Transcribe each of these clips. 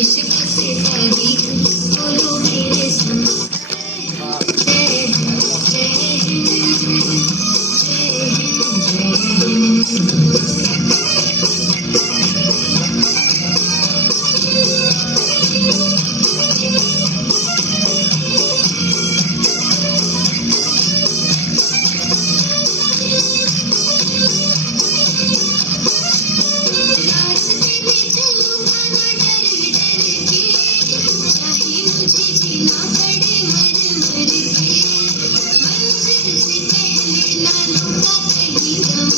देश का सिपाही हूँ, बोलो मेरे संग जय हिंद जय हिंद जय हिंद जय हिंद। रास्ते में चलूंगा ना डर डर के, चाहे मुझे जीना पड़े मर मर के, मंजिल से पहले ना लूंगा कहीं दम,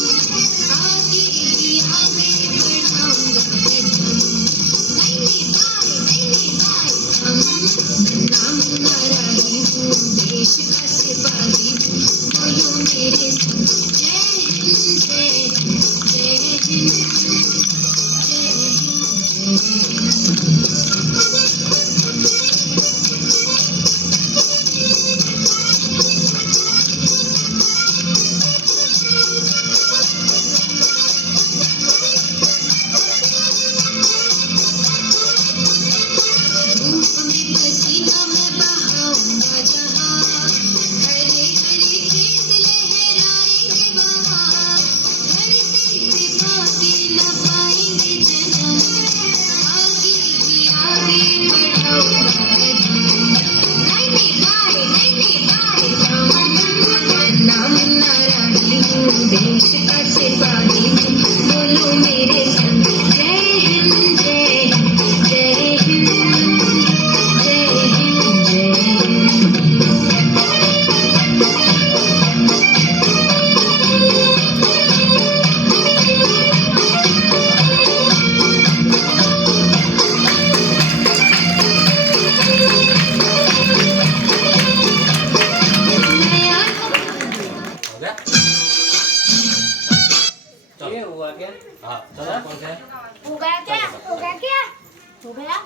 आगे ही आगे बढ़ाऊंगा कदम, दाहिने बाएं हम, नन्हा मुन्ना राही हूँ, देश का सिपाही हूँ, बोलो मेरे संग जय हिंद जय हिंद जय हिंद जय हिंद धूप में पसीना मैं बहाऊंगा जहाँ, हरे हरे खेत लहराएंगे वहाँ, धरती पे भागे न पाएंगे जन्म, आगे ही आगे बढ़ाऊंगा कदम, दाहिने बाएं हम, नन्हा मुन्ना राही हूँ, देश का सिपाही हूँ, बोलो मेरे संग जय हिंद जय हिंद जय हिंद जय हिंद जय हिंद। नया हो गया? ये हुआ क्या? हाँ चलो कौन से? हो गया क्या? हो गया क्या? हो गया?